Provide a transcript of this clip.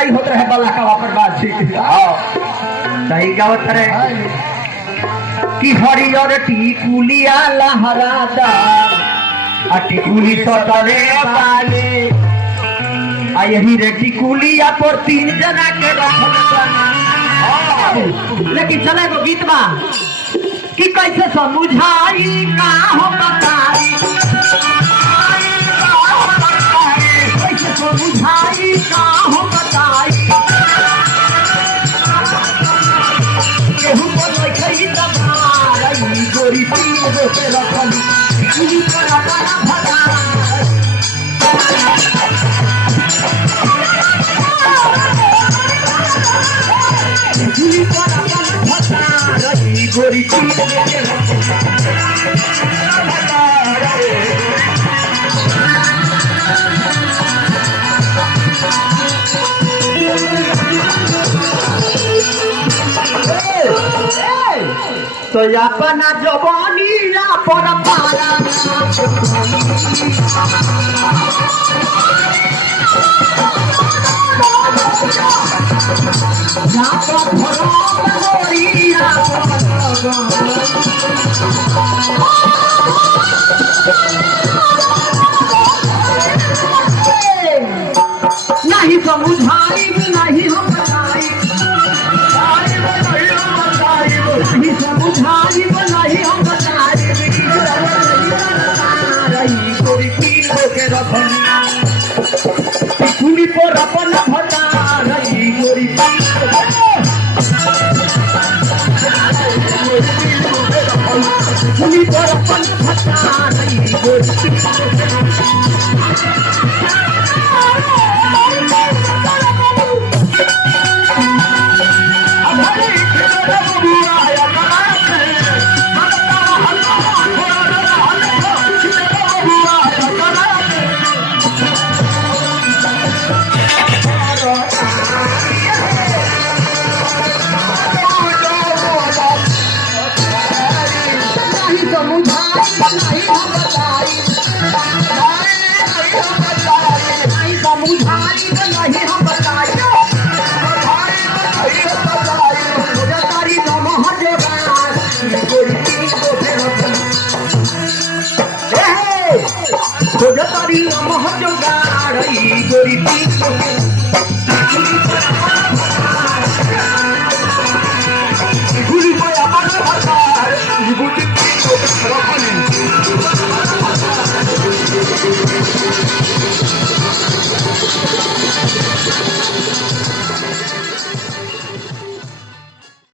लड़ाई होत रहे बला का वापर बात ठीक हां सही गावत रहे कि हरियर टिकुलिया लहराता आ टिकुली सतरे पाले आ यही रे टिकुलिया पर 3 जना के रखल लेकिन चले वो गीत बा कि कैसे समझाई का हो बताई कैसे समझाई का हो बताई केहू पर लखई दबाई गोरी पीर होके रखली टिकुली पर अपना भगा टिकुली पर अपना भगा गोरी पीर होके तो अपना जवानी पर पारा नहीं समझाई नहीं हम बताई नहीं समझाई नहीं हम बताई गोरी पीर होके रखनी टिकुली पर अपन भटा रही गोरी टिकुली पर अपन भटा रही गोरी